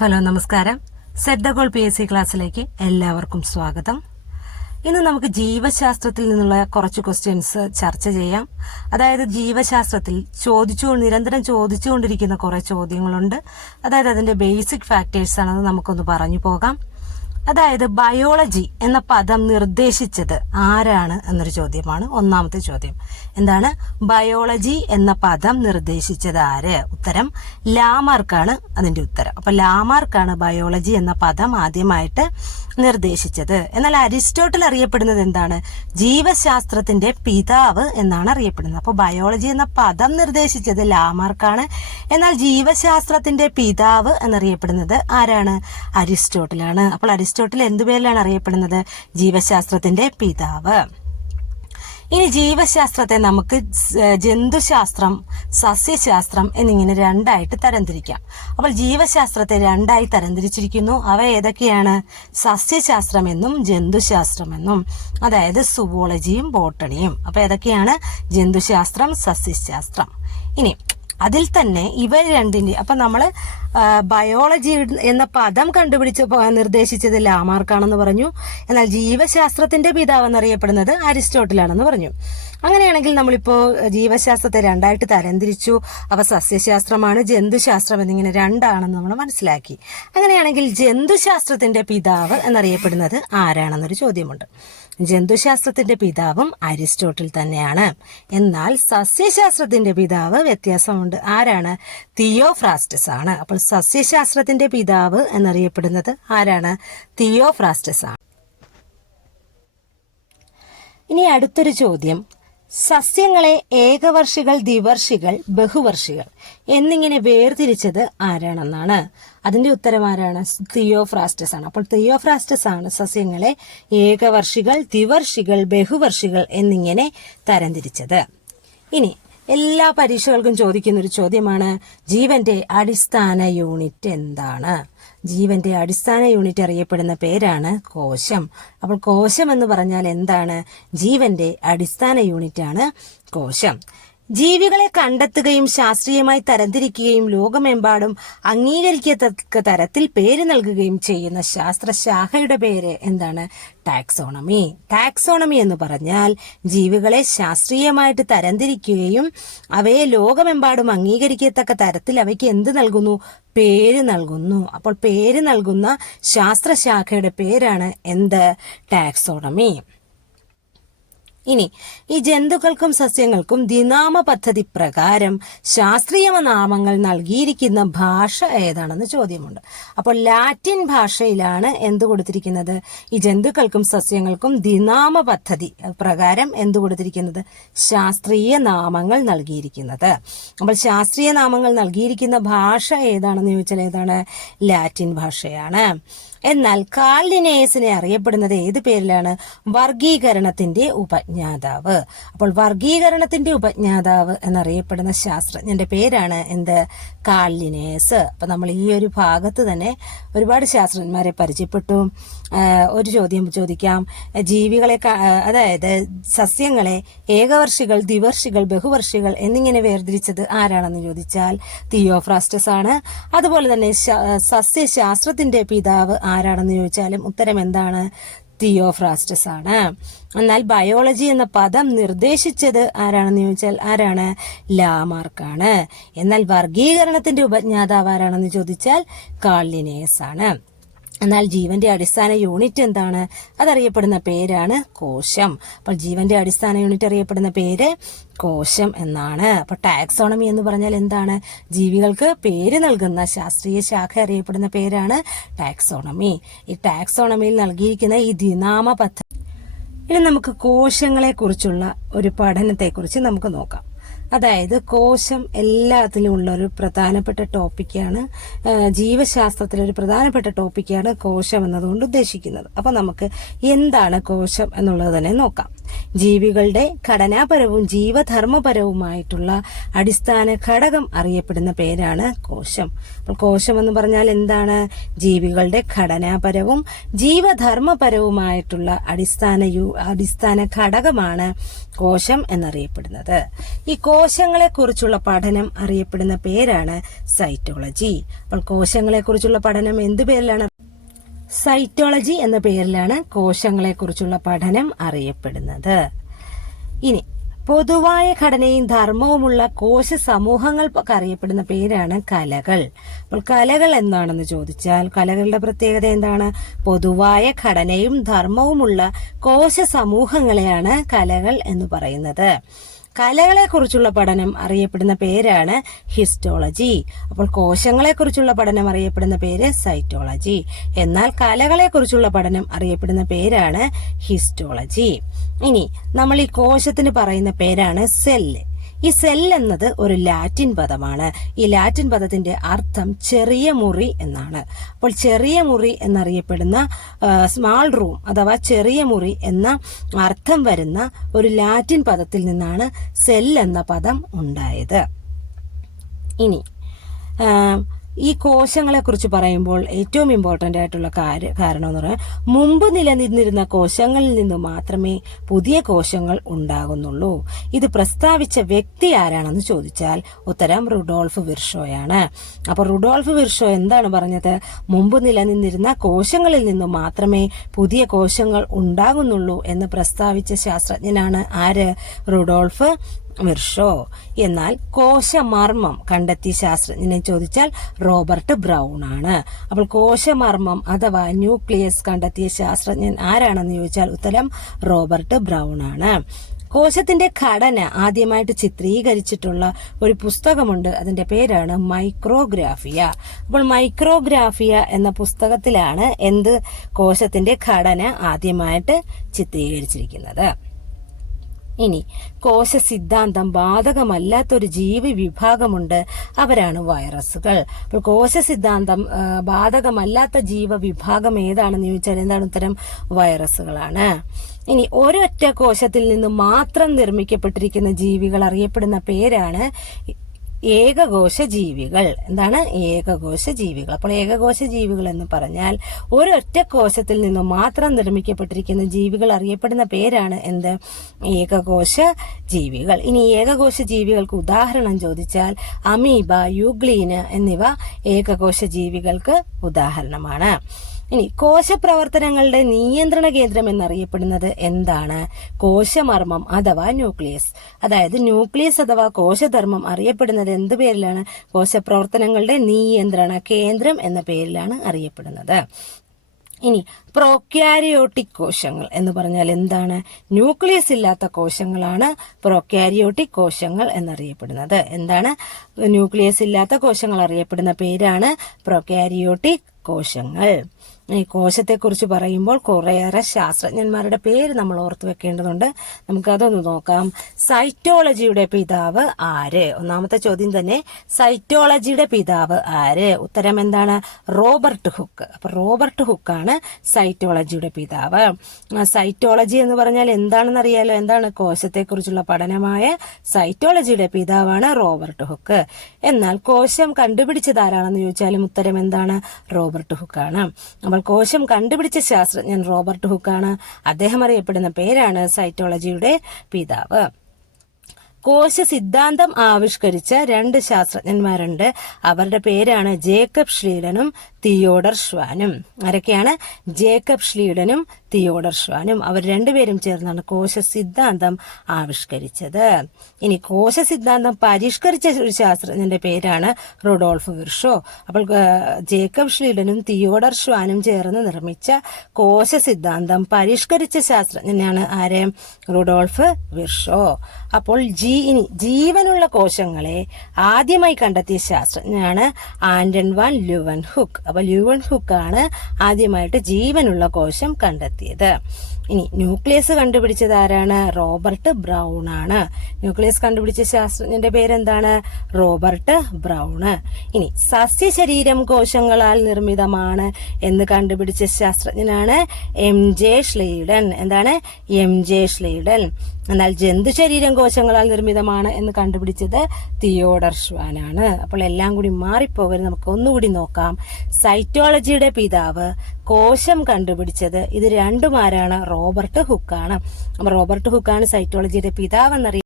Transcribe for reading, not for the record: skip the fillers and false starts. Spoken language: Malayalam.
ഹലോ, നമസ്കാരം. സെറ്റ് ദ ഗോൾ PSC ക്ലാസ്സിലേക്ക് എല്ലാവർക്കും സ്വാഗതം. ഇന്ന് നമുക്ക് ജീവശാസ്ത്രത്തിൽ നിന്നുള്ള കുറച്ച് ക്വസ്റ്റ്യൻസ് ചർച്ച ചെയ്യാം. അതായത് ജീവശാസ്ത്രത്തിൽ നിരന്തരം ചോദിച്ചുകൊണ്ടിരിക്കുന്ന കുറെ ചോദ്യങ്ങളുണ്ട്. അതായത് അതിന്റെ ബേസിക് ഫാക്ടേഴ്സ് ആണ്. അത് നമുക്കൊന്ന് പറഞ്ഞു പോകാം. അതായത് ബയോളജി എന്ന പദം നിർദ്ദേശിച്ചത് ആരാണ് എന്നൊരു ചോദ്യമാണ് ഒന്നാമത്തെ ചോദ്യം. എന്താണ് ബയോളജി എന്ന പദം നിർദ്ദേശിച്ചത് ആര്? ഉത്തരം ലാമാർക്കാണ് അതിന്റെ ഉത്തരം. അപ്പൊ ലാമാർക്കാണ് ബയോളജി എന്ന പദം ആദ്യമായിട്ട് നിർദ്ദേശിച്ചത്. എന്നാൽ അരിസ്റ്റോട്ടിൽ അറിയപ്പെടുന്നത് എന്താണ്? ജീവശാസ്ത്രത്തിന്റെ പിതാവ് എന്നാണ് അറിയപ്പെടുന്നത്. അപ്പൊ ബയോളജി എന്ന പദം നിർദ്ദേശിച്ചത് ലാമാർക്കാണ്. എന്നാൽ ജീവശാസ്ത്രത്തിന്റെ പിതാവ് എന്നറിയപ്പെടുന്നത് ആരാണ്? അരിസ്റ്റോട്ടിലാണ്. അപ്പോൾ അരിസ്റ്റോട്ടിൽ എന്തു പേരിലാണ് അറിയപ്പെടുന്നത്? ജീവശാസ്ത്രത്തിന്റെ പിതാവ്. ഇനി ജീവശാസ്ത്രത്തെ നമുക്ക് ജന്തുശാസ്ത്രം, സസ്യശാസ്ത്രം എന്നിങ്ങനെ രണ്ടായിട്ട് തരംതിരിക്കാം. അപ്പോൾ ജീവശാസ്ത്രത്തെ രണ്ടായി തരംതിരിച്ചിരിക്കുന്നു. അവ ഏതൊക്കെയാണ്? സസ്യശാസ്ത്രമെന്നും ജന്തുശാസ്ത്രമെന്നും. അതായത് സുവോളജിയും ബോട്ടണിയും. അപ്പൊ ഏതൊക്കെയാണ്? ജന്തുശാസ്ത്രം, സസ്യശാസ്ത്രം. ഇനി അതിൽ തന്നെ ഇവ രണ്ടിന്റെ അപ്പൊ നമ്മള് ബയോളജി എന്ന പദം നിർദ്ദേശിച്ചത് ലാമാർക്കാണെന്ന് പറഞ്ഞു. എന്നാൽ ജീവശാസ്ത്രത്തിന്റെ പിതാവ് എന്നറിയപ്പെടുന്നത് അരിസ്റ്റോട്ടിലാണെന്ന് പറഞ്ഞു. അങ്ങനെയാണെങ്കിൽ നമ്മളിപ്പോ ജീവശാസ്ത്രത്തെ രണ്ടായിട്ട് തരംതിരിച്ചു. അവ സസ്യശാസ്ത്രമാണ്, ജന്തുശാസ്ത്രം എന്നിങ്ങനെ രണ്ടാണെന്ന് നമ്മൾ മനസ്സിലാക്കി. അങ്ങനെയാണെങ്കിൽ ജന്തുശാസ്ത്രത്തിന്റെ പിതാവ് എന്നറിയപ്പെടുന്നത് ആരാണെന്നൊരു ചോദ്യമുണ്ട്. ജന്തുശാസ്ത്രത്തിന്റെ പിതാവും അരിസ്റ്റോട്ടിൽ തന്നെയാണ്. എന്നാൽ സസ്യശാസ്ത്രത്തിന്റെ പിതാവ് വ്യത്യാസമുണ്ട്. ആരാണ്? തിയോഫ്രാസ്റ്റസ് ആണ്. അപ്പോൾ സസ്യശാസ്ത്രത്തിന്റെ പിതാവ് എന്നറിയപ്പെടുന്നത് ആരാണ്? തിയോഫ്രാസ്റ്റസ് ആണ്. ഇനി അടുത്തൊരു ചോദ്യം. സസ്യങ്ങളെ ഏകവർഷികൾ, ദ്വിവർഷികൾ, ബഹുവർഷികൾ എന്നിങ്ങനെ വേർതിരിച്ചത് ആരാണെന്നാണ്. അതിന്റെ ഉത്തരം ആരാണ്? തിയോഫ്രാസ്റ്റസ് ആണ്. അപ്പോൾ തിയോഫ്രാസ്റ്റസ് ആണ് സസ്യങ്ങളെ ഏകവർഷികൾ, ദ്വിവർഷികൾ, ബഹുവർഷികൾ എന്നിങ്ങനെ തരംതിരിച്ചത്. ഇനി എല്ലാ പരീക്ഷകൾക്കും ചോദിക്കുന്ന ഒരു ചോദ്യമാണ്, ജീവന്റെ അടിസ്ഥാന യൂണിറ്റ് എന്താണ്? ജീവന്റെ അടിസ്ഥാന യൂണിറ്റ് അറിയപ്പെടുന്ന പേരാണ് കോശം. അപ്പോൾ കോശം എന്ന് പറഞ്ഞാൽ എന്താണ്? ജീവന്റെ അടിസ്ഥാന യൂണിറ്റ് ആണ് കോശം. ജീവികളെ കണ്ടെത്തുകയും ശാസ്ത്രീയമായി തരംതിരിക്കുകയും ലോകമെമ്പാടും അംഗീകരിക്കത്തക്ക തരത്തിൽ പേര് നൽകുകയും ചെയ്യുന്ന ശാസ്ത്രശാഖയുടെ പേര് എന്താണ്? ടാക്സോണമി. ടാക്സോണമി എന്ന് പറഞ്ഞാൽ ജീവികളെ ശാസ്ത്രീയമായിട്ട് തരംതിരിക്കുകയും അവയെ ലോകമെമ്പാടും അംഗീകരിക്കത്തക്ക തരത്തിൽ അവയ്ക്ക് എന്ത് നൽകുന്നു? പേര് നൽകുന്നു. അപ്പോൾ പേര് നൽകുന്ന ശാസ്ത്രശാഖയുടെ പേരാണ് എന്ത്? ടാക്സോണമി. ഇനി ഈ ജന്തുക്കൾക്കും സസ്യങ്ങൾക്കും ദ്വിനാമ പദ്ധതി പ്രകാരം ശാസ്ത്രീയ നാമങ്ങൾ നൽകിയിരിക്കുന്ന ഭാഷ ഏതാണെന്ന് ചോദ്യമുണ്ട്. അപ്പോൾ ലാറ്റിൻ ഭാഷയിലാണ് എന്ത് കൊടുത്തിരിക്കുന്നത്? ഈ ജന്തുക്കൾക്കും സസ്യങ്ങൾക്കും ദ്വിനാമ പദ്ധതി പ്രകാരം എന്ത് കൊടുത്തിരിക്കുന്നത്? ശാസ്ത്രീയ നാമങ്ങൾ നൽകിയിരിക്കുന്നത്. അപ്പോൾ ശാസ്ത്രീയ നാമങ്ങൾ നൽകിയിരിക്കുന്ന ഭാഷ ഏതാണെന്ന് ചോദിച്ചാൽ ഏതാണ്? ലാറ്റിൻ ഭാഷയാണ്. എന്നാൽ കാൾ ലിനേയസിനെ അറിയപ്പെടുന്നത് ഏത് പേരിലാണ്? വർഗീകരണത്തിന്റെ ഉപജ്ഞാതാവ്. അപ്പോൾ വർഗീകരണത്തിന്റെ ഉപജ്ഞാതാവ് എന്നറിയപ്പെടുന്ന ശാസ്ത്രജ്ഞന്റെ പേരാണ് എന്ത്? Carl Linnaeus. അപ്പൊ നമ്മൾ ഈ ഒരു ഭാഗത്ത് തന്നെ ഒരുപാട് ശാസ്ത്രജ്ഞന്മാരെ പരിചയപ്പെട്ടു. ഒരു ചോദ്യം ചോദിക്കാം. ജീവികളെ അതായത് സസ്യങ്ങളെ ഏകവർഷികൾ, ദ്വിവർഷികൾ, ബഹുവർഷികൾ എന്നിങ്ങനെ വേർതിരിച്ചത് ആരാണെന്ന് ചോദിച്ചാൽ തിയോഫ്രാസ്റ്റസ് ആണ്. അതുപോലെ തന്നെ സസ്യശാസ്ത്രത്തിന്റെ പിതാവ് ആരാണെന്ന് ചോദിച്ചാലും ഉത്തരം എന്താണ്? തിയോഫ്രാസ്റ്റസ് ആണ്. എന്നാൽ ബയോളജി എന്ന പദം നിർദ്ദേശിച്ചത് ആരാണെന്ന് ചോദിച്ചാൽ ആരാണ്? ലാമാർക്കാണ്. എന്നാൽ വർഗീകരണത്തിന്റെ ഉപജ്ഞാതാവ് ആരാണെന്ന് ചോദിച്ചാൽ കാൾ ലിനേയസ് ആണ്. എന്നാൽ ജീവന്റെ അടിസ്ഥാന യൂണിറ്റ് എന്താണ്? അതറിയപ്പെടുന്ന പേരാണ് കോശം. അപ്പോൾ ജീവന്റെ അടിസ്ഥാന യൂണിറ്റ് അറിയപ്പെടുന്ന പേര് കോശം എന്നാണ്. അപ്പൊ ടാക്സോണമി എന്ന് പറഞ്ഞാൽ എന്താണ്? ജീവികൾക്ക് പേര് നൽകുന്ന ശാസ്ത്രീയ ശാഖ അറിയപ്പെടുന്ന പേരാണ് ടാക്സോണമി. ഈ ടാക്സോണമിയിൽ നൽകിയിരിക്കുന്ന ഈ ദ്വിനാമ പദ്ധതി. ഇനി നമുക്ക് കോശങ്ങളെ കുറിച്ചുള്ള ഒരു പഠനത്തെക്കുറിച്ച് നമുക്ക് നോക്കാം. അതായത് കോശം എല്ലാത്തിലും ഉള്ള ഒരു പ്രധാനപ്പെട്ട ടോപ്പിക്കാണ്. ജീവശാസ്ത്രത്തിലെ ഒരു പ്രധാനപ്പെട്ട ടോപ്പിക്കാണ് കോശം എന്നതുകൊണ്ട് ഉദ്ദേശിക്കുന്നത്. അപ്പൊ നമുക്ക് എന്താണ് കോശം എന്നുള്ളത് തന്നെ നോക്കാം. ജീവികളുടെ ഘടനാപരവും ജീവധർമ്മപരവുമായിട്ടുള്ള അടിസ്ഥാന ഘടകം അറിയപ്പെടുന്ന പേരാണ് കോശം. അപ്പോൾ കോശം എന്ന് പറഞ്ഞാൽ എന്താണ്? ജീവികളുടെ ഘടനാപരവും ജീവധർമ്മപരവുമായിട്ടുള്ള അടിസ്ഥാന ഘടകമാണ് കോശം എന്നറിയപ്പെടുന്നത്. ഈ കോശങ്ങളെ കുറിച്ചുള്ള പഠനം അറിയപ്പെടുന്ന പേരാണ് സൈറ്റോളജി. അപ്പോൾ കോശങ്ങളെ കുറിച്ചുള്ള പഠനം എന്തു പേരിലാണ്? സൈറ്റോളജി എന്ന പേരിലാണ് കോശങ്ങളെ കുറിച്ചുള്ള പഠനം അറിയപ്പെടുന്നത്. ഇനി പൊതുവായ ഘടനയും ധർമ്മവുമുള്ള കോശ സമൂഹങ്ങൾക്ക് അറിയപ്പെടുന്ന പേരാണ് കലകൾ. അപ്പോൾ കലകൾ എന്താണെന്ന് ചോദിച്ചാൽ കലകളുടെ പ്രത്യേകത എന്താണ്? പൊതുവായ ഘടനയും ധർമ്മവുമുള്ള കോശ സമൂഹങ്ങളെയാണ് കലകൾ എന്ന് പറയുന്നത്. കലകളെ കുറിച്ചുള്ള പഠനം അറിയപ്പെടുന്ന പേരാണ് ഹിസ്റ്റോളജി. അപ്പോൾ കോശങ്ങളെ കുറിച്ചുള്ള പഠനം അറിയപ്പെടുന്ന പേര് സൈറ്റോളജി. എന്നാൽ കലകളെ കുറിച്ചുള്ള പഠനം അറിയപ്പെടുന്ന പേരാണ് ഹിസ്റ്റോളജി. ഇനി നമ്മൾ ഈ കോശത്തിന് പറയുന്ന പേരാണ് സെല്ല്. ഈ സെൽ എന്നത് ഒരു ലാറ്റിൻ പദമാണ്. ഈ ലാറ്റിൻ പദത്തിന്റെ അർത്ഥം ചെറിയ മുറി എന്നാണ്. അപ്പോൾ ചെറിയ മുറി എന്നറിയപ്പെടുന്ന സ്മാൾ റൂം അഥവാ ചെറിയ മുറി എന്ന അർത്ഥം വരുന്ന ഒരു ലാറ്റിൻ പദത്തിൽ നിന്നാണ് സെൽ എന്ന പദം ഉണ്ടായത്. ഇനി ഈ കോശങ്ങളെ കുറിച്ച് പറയുമ്പോൾ ഏറ്റവും ഇമ്പോർട്ടന്റ് ആയിട്ടുള്ള കാരണം എന്ന് പറഞ്ഞാൽ മുമ്പ് നിലനിന്നിരുന്ന കോശങ്ങളിൽ നിന്ന് മാത്രമേ പുതിയ കോശങ്ങൾ ഉണ്ടാകുന്നുള്ളൂ. ഇത് പ്രസ്താവിച്ച വ്യക്തി ആരാണെന്ന് ചോദിച്ചാൽ ഉത്തരം റുഡോൾഫ് വിർഷോയാണ്. അപ്പോൾ റുഡോൾഫ് വിർഷോ എന്താണ് പറഞ്ഞത്? മുമ്പ് നിലനിന്നിരുന്ന കോശങ്ങളിൽ നിന്ന് മാത്രമേ പുതിയ കോശങ്ങൾ ഉണ്ടാകുന്നുള്ളൂ എന്ന് പ്രസ്താവിച്ച ശാസ്ത്രജ്ഞനാണ് ആര്? Rudolf Virchow. എന്നാൽ കോശമർമ്മം കണ്ടെത്തിയ ശാസ്ത്രജ്ഞനെ ചോദിച്ചാൽ റോബർട്ട് ബ്രൗൺ ആണ്. അപ്പോൾ കോശമർമ്മം അഥവാ ന്യൂക്ലിയസ് കണ്ടെത്തിയ ശാസ്ത്രജ്ഞൻ ആരാണെന്ന് ചോദിച്ചാൽ ഉത്തരം റോബർട്ട് ബ്രൗൺ ആണ്. കോശത്തിന്റെ ഘടന ആദ്യമായിട്ട് ചിത്രീകരിച്ചിട്ടുള്ള ഒരു പുസ്തകമുണ്ട്. അതിന്റെ പേരാണ് മൈക്രോഗ്രാഫിയ. അപ്പോൾ മൈക്രോഗ്രാഫിയ എന്ന പുസ്തകത്തിലാണ് കോശത്തിന്റെ ഘടന ആദ്യമായിട്ട് ചിത്രീകരിച്ചിരിക്കുന്നത്. ഇനി കോശ സിദ്ധാന്തം ബാധകമല്ലാത്തൊരു ജീവി വിഭാഗമുണ്ട്. അവരാണ് വൈറസുകൾ. അപ്പോൾ കോശ സിദ്ധാന്തം ബാധകമല്ലാത്ത ജീവവിഭാഗം ഏതാണെന്ന് ചോദിച്ചാൽ എന്താണ് ഉത്തരം? വൈറസുകളാണ്. ഇനി ഒരൊറ്റ കോശത്തിൽ നിന്ന് മാത്രം നിർമ്മിക്കപ്പെട്ടിരിക്കുന്ന ജീവികൾ അറിയപ്പെടുന്ന പേരാണ് ഏകകോശ ജീവികൾ. എന്താണ്? ഏകകോശ ജീവികൾ. അപ്പോൾ ഏകകോശ ജീവികൾ എന്ന് പറഞ്ഞാൽ ഒരൊറ്റ കോശത്തിൽ നിന്ന് മാത്രം നിർമ്മിക്കപ്പെട്ടിരിക്കുന്ന ജീവികൾ അറിയപ്പെടുന്ന പേരാണ് ഏകകോശ ജീവികൾ. ഇനി ഏകകോശ ജീവികൾക്ക് ഉദാഹരണം ചോദിച്ചാൽ അമീബ, യൂഗ്ലീന് എന്നിവ ഏകകോശ ജീവികൾക്ക് ഉദാഹരണമാണ്. ഇനി കോശപ്രവർത്തനങ്ങളുടെ നിയന്ത്രണ കേന്ദ്രം എന്നറിയപ്പെടുന്നത് എന്താണ്? കോശമർമ്മം അഥവാ ന്യൂക്ലിയസ്. അതായത് ന്യൂക്ലിയസ് അഥവാ കോശധർമ്മം അറിയപ്പെടുന്നത് എന്ത് പേരിലാണ്? കോശപ്രവർത്തനങ്ങളുടെ നിയന്ത്രണ കേന്ദ്രം എന്ന പേരിലാണ് അറിയപ്പെടുന്നത്. ഇനി പ്രോക്യാരിയോട്ടിക് കോശങ്ങൾ എന്ന് പറഞ്ഞാൽ എന്താണ്? ന്യൂക്ലിയസ് ഇല്ലാത്ത കോശങ്ങളാണ് പ്രോക്യാരിയോട്ടിക് കോശങ്ങൾ എന്നറിയപ്പെടുന്നത്. എന്താണ്? ന്യൂക്ലിയസ് ഇല്ലാത്ത കോശങ്ങൾ അറിയപ്പെടുന്ന പേരാണ് പ്രോക്യാരിയോട്ടിക് കോശങ്ങൾ. ഈ കോശത്തെക്കുറിച്ച് പറയുമ്പോൾ കുറേയേറെ ശാസ്ത്രജ്ഞന്മാരുടെ പേര് നമ്മൾ ഓർത്തു വെക്കേണ്ടതുണ്ട്. നമുക്കതൊന്ന് നോക്കാം. സൈറ്റോളജിയുടെ പിതാവ് ആര്? ഒന്നാമത്തെ ചോദ്യം തന്നെ സൈറ്റോളജിയുടെ പിതാവ് ആര്? ഉത്തരം എന്താണ്? Robert hook. അപ്പൊ റോബർട്ട് ഹുക്കാണ് സൈറ്റോളജിയുടെ പിതാവ്. സൈറ്റോളജി എന്ന് പറഞ്ഞാൽ എന്താണെന്ന് അറിയാലോ. എന്താണ്? കോശത്തെക്കുറിച്ചുള്ള പഠനമായ സൈറ്റോളജിയുടെ പിതാവാണ് റോബർട്ട് ഹുക്ക്. എന്നാൽ കോശം കണ്ടുപിടിച്ചത് ആരാണെന്ന് ചോദിച്ചാലും ഉത്തരം എന്താണ്? റോബർട്ട് ഹുക്കാണ്. അപ്പോൾ കോശം കണ്ടുപിടിച്ച ശാസ്ത്രജ്ഞൻ റോബർട്ട് ഹുക്കാണ്. അദ്ദേഹം അറിയപ്പെടുന്ന പേരാണ് സൈറ്റോളജിയുടെ പിതാവ്. കോശ സിദ്ധാന്തം ആവിഷ്കരിച്ച 2 ശാസ്ത്രജ്ഞന്മാരുണ്ട്. അവരുടെ പേരാണ് ജേക്കബ് ഷ്ലീഡനും തിയോഡർ ഷ്വാനും. ആരൊക്കെയാണ്? ജേക്കബ് ഷ്ലീഡനും തിയോഡർ ഷ്വാനും. അവർ രണ്ടുപേരും ചേർന്നാണ് കോശ സിദ്ധാന്തം ആവിഷ്കരിച്ചത്. ഇനി കോശ സിദ്ധാന്തം പരിഷ്കരിച്ച ഒരു ശാസ്ത്രജ്ഞന്റെ പേരാണ് റുഡോൾഫ് വിർഷോ. അപ്പോൾ ജേക്കബ് ഷ്ലീഡനും തിയോഡർ ഷ്വാനും ചേർന്ന് നിർമ്മിച്ച കോശ സിദ്ധാന്തം പരിഷ്കരിച്ച ശാസ്ത്രജ്ഞനാണ് ആര്? Rudolf Virchow. അപ്പോൾ ജീവനുള്ള കോശങ്ങളെ ആദ്യമായി കണ്ടെത്തിയ ശാസ്ത്രജ്ഞനാണ് ആന്റൺ വാൻ ല്യൂവൻഹുക്ക്. അപ്പൊ ല്യൂവൻഹുക്ക് ആണ് ആദ്യമായിട്ട് ജീവനുള്ള കോശം കണ്ടെത്തിയത്. ഇനി ന്യൂക്ലിയസ് കണ്ടുപിടിച്ചത് ആരാണ്? റോബർട്ട് ബ്രൗൺ ആണ്. ന്യൂക്ലിയസ് കണ്ടുപിടിച്ച ശാസ്ത്രജ്ഞന്റെ പേരെന്താണ്? Robert brown. ഇനി സസ്യശരീരം കോശങ്ങളാൽ നിർമ്മിതമാണ് എന്ന് കണ്ടുപിടിച്ച ശാസ്ത്രജ്ഞനാണ് MJ ഷ്ലീഡൻ. എന്താണ്? MJ Schleiden. എന്നാൽ ജന്തുശരീരം കോശങ്ങളാൽ നിർമ്മിതമാണ് എന്ന് കണ്ടുപിടിച്ചത് തിയോഡർ ഷ്വാനാണ്. അപ്പോൾ എല്ലാം കൂടി മാറിപ്പോകരുത്, നമുക്ക് ഒന്നുകൂടി നോക്കാം. സൈറ്റോളജിയുടെ പിതാവ്, കോശം കണ്ടുപിടിച്ചത്, ഇത് രണ്ടും ആരാണ്? റോബർട്ട് ഹുക്കാണ്. അപ്പൊ റോബർട്ട് ഹുക്കാണ് സൈറ്റോളജിയുടെ പിതാവ് എന്നറിയ